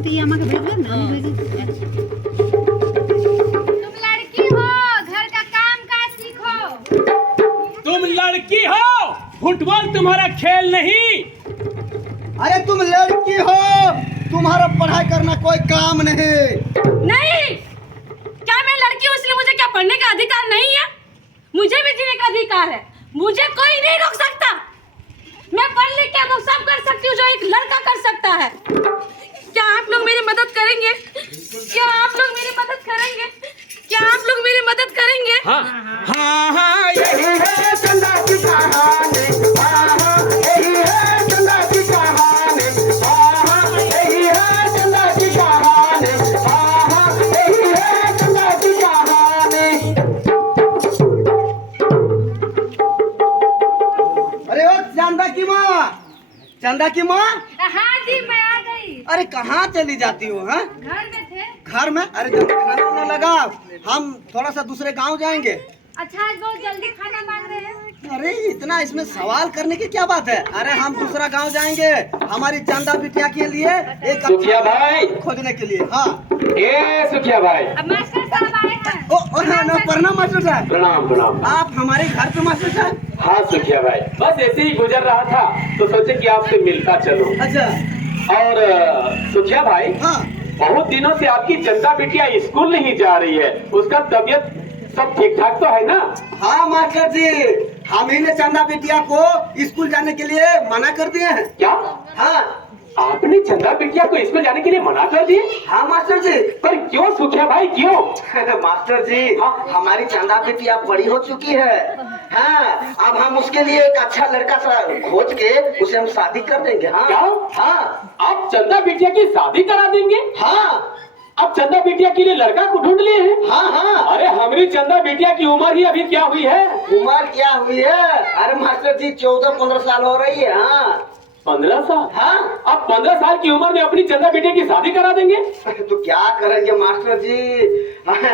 छोटी अम्मा के भेज दो ना भेजी। तुम लड़की हो, घर का काम काज सीखो। तुम लड़की हो, फुटबॉल तुम्हारा खेल नहीं। अरे तुम लड़की हो, तुम्हारा पढ़ाई करना कोई काम नहीं। नहीं, क्या मैं लड़की हूँ इसलिए मुझे क्या पढ़ने का अधिकार नहीं है? मुझे भी जीने का अधिकार है, मुझे कोई नहीं रोक सकता। मैं पढ़ लिख के वो सब कर सकती हूँ जो एक लड़का कर सकता है। क्या आप लोग मेरी मदद करेंगे? क्या आप लोग मेरी मदद करेंगे? क्या आप लोग मेरी मदद करेंगे? हाँ हाँ हाँ, यही है चंदा की कहानी। हाँ हाँ, यही है चंदा की कहानी। हाँ हाँ, यही है चंदा की कहानी। हाँ हाँ, यही है चंदा की कहानी। अरे ओ चंदा की माँ, चंदा की माँ, हाँ जी, मैं आ गई। अरे कहाँ चली जाती हो? हाँ, घर में थे। घर में? अरे जल्दी खाना वाना लगाओ, हम थोड़ा सा दूसरे गांव जाएंगे। अच्छा, आज बहुत जल्दी खाना मांग रहे हैं। अरे इतना इसमें सवाल करने की क्या बात है? अरे हम दूसरा गांव जाएंगे हमारी चंदा बिटिया के लिए एक सुखिया भाई खोजने के लिए। हाँ, ए सुखिया भाई, अब मास्टर साहब आए हैं। ओ हाँ, प्रणाम मास्टर साहब। प्रणाम प्रणाम। आप हमारे घर पे मास्टर साहब? हाँ सुखिया भाई, बस ऐसे ही गुजर रहा था तो सोचे कि आपसे मिलता चलो। अच्छा। और सुखिया भाई, हाँ, बहुत दिनों से आपकी चंदा बिटिया स्कूल नहीं जा रही है, उसका तबीयत सब ठीक ठाक तो है ना? हाँ मास्टर जी, हम ही ने चंदा बिटिया को स्कूल जाने के लिए मना कर दिए हैं। क्या हाँ आपने चंदा बिटिया को स्कूल जाने के लिए मना कर दिए? हाँ मास्टर जी। पर क्यों सुखिया भाई, क्यों? मास्टर जी, हमारी चंदा बिटिया बड़ी हो चुकी है। हाँ, अब हम उसके लिए एक अच्छा लड़का सा खोज के उसे हम शादी कर देंगे। हाँ क्या? हाँ आप चंदा बिटिया की शादी करा देंगे? हाँ आप चंदा बिटिया के लिए लड़का को ढूंढ लिए हैं? हाँ हाँ। अरे हमारी चंदा बिटिया की उम्र ही अभी क्या हुई है? उम्र क्या हुई है? अरे मास्टर जी 14-15 साल हो रही है। हाँ 15 साल? हाँ। आप 15 साल की उम्र में अपनी चंदा बिटिया की शादी करा देंगे? तो क्या करेंगे मास्टर जी,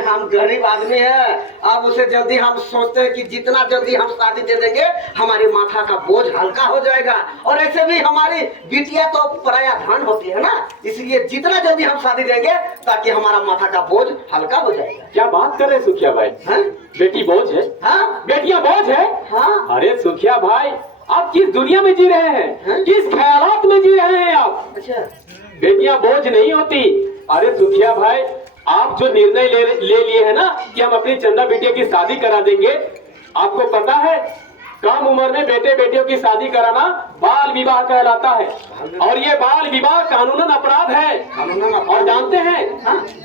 हम गरीब आदमी हैं। अब उसे जल्दी हम सोचते हैं कि जितना जल्दी हम शादी दे देंगे हमारे माथा का बोझ हल्का हो जाएगा। और ऐसे भी हमारी बिटिया तो पराया धन होती है ना, इसलिए जितना जल्दी हम शादी देंगे ताकि हमारा माथा का बोझ हल्का हो जाएगा। क्या बात कर रहे सुखिया भाई? हाँ? बेटी बोझ है? हाँ बेटियां बोझ है? हाँ। अरे सुखिया भाई, आप किस दुनिया में जी रहे हैं? हाँ? किस ख्यालात में जी रहे हैं आप? अच्छा। बेटियां बोझ नहीं होती। अरे सुखिया भाई, आप जो निर्णय ले लिए है ना कि हम अपनी चंदा बिटिया की शादी करा देंगे, आपको पता है कम उम्र में बेटे बेटियों की शादी कराना बाल विवाह कहलाता है। और ये बाल विवाह कानूनन अपराध है। और जानते हैं,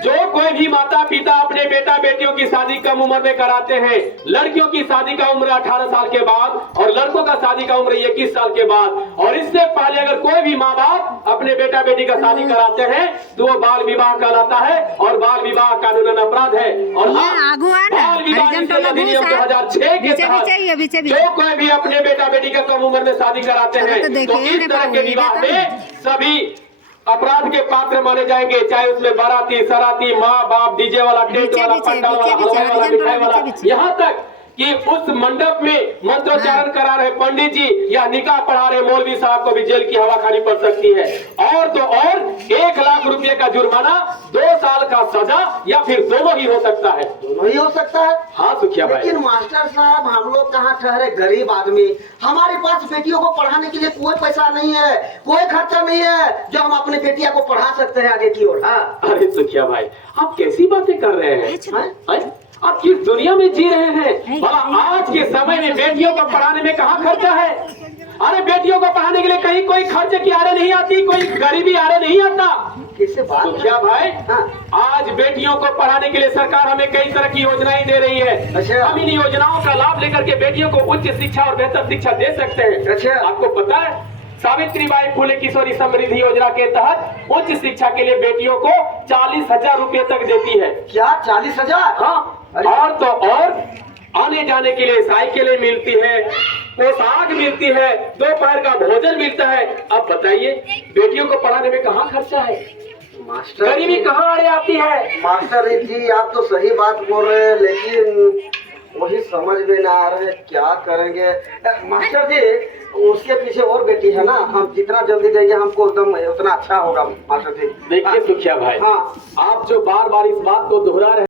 जो कोई भी माता पिता अपने बेटा बेटियों की शादी कम उम्र में कराते हैं, लड़कियों की शादी का उम्र 18 साल के बाद और लड़कों का शादी का उम्र 21 साल के बाद, और इससे पहले अगर कोई भी माँ बाप अपने बेटा बेटी का शादी कराते हैं तो वो बाल विवाह कहलाता है और बाल विवाह कानूनन अपराध है। और बाल विवाह अधिनियम 2006 के तहत जो कोई भी अपने बेटा बेटी का कम उम्र में शादी कराते हैं तो इस तरह के विवाह में सभी अपराध के पात्र माने जाएंगे, चाहे उसमें बाराती सराती माँ बाप डीजे वाला टेंट वाला पंडाल वाला हलवाई वाला मिठाई वाला, यहाँ तक कि उस मंडप में मंत्रोच्चारण करा रहे पंडित जी या निकाह पढ़ा रहे मौलवी साहब को भी जेल की हवा खानी पड़ सकती है। और तो और 1 लाख रुपए का जुर्माना, 2 साल का सजा या फिर दोनों ही हो सकता है। दोनों ही हो सकता है। हाँ सुखिया भाई। लेकिन मास्टर साहब, हम लोग कहाँ ठहरे गरीब आदमी, हमारे पास बेटियों को पढ़ाने के लिए कोई पैसा नहीं है, कोई खर्चा नहीं है जो हम अपनी बेटिया को पढ़ा सकते हैं आगे की ओर। हाँ। अरे सुखिया भाई, आप कैसी बातें कर रहे हैं? आप किस दुनिया में जी रहे हैं? भला आज के समय में बेटियों को पढ़ाने में कहाँ खर्चा है? अरे बेटियों को पढ़ाने के लिए कहीं कोई खर्च की आरे नहीं आती, कोई गरीबी आरे नहीं आता। कैसे बात? तो क्या भाई, हाँ। आज बेटियों को पढ़ाने के लिए सरकार हमें कई तरह की योजनाएं दे रही है। अच्छा। हम इन योजनाओं का लाभ लेकर के बेटियों को उच्च शिक्षा और बेहतर शिक्षा दे सकते हैं। अच्छा। आपको पता है, सावित्रीबाई फुले किशोरी समृद्धि योजना के तहत उच्च शिक्षा के लिए बेटियों को 40,000 रुपए तक देती है। क्या 40,000? हाँ। और तो और आने जाने के लिए साइकिलें मिलती है, पोशाक मिलती है, दोपहर का भोजन मिलता है। अब बताइए, बेटियों को पढ़ाने में कहाँ खर्चा है? मास्टर गरीबी कहाँ आड़े आती है? मास्टर जी, आप तो सही बात बोल रहे हैं, लेकिन वही समझ में ना आ रहे क्या करेंगे। मास्टर जी उसके पीछे और बेटी है ना, हम जितना जल्दी देंगे हमको एकदम उतना अच्छा होगा मास्टर जी। देखिए सुखिया भाई, हाँ आप जो बार बार इस बात को दोहरा रहे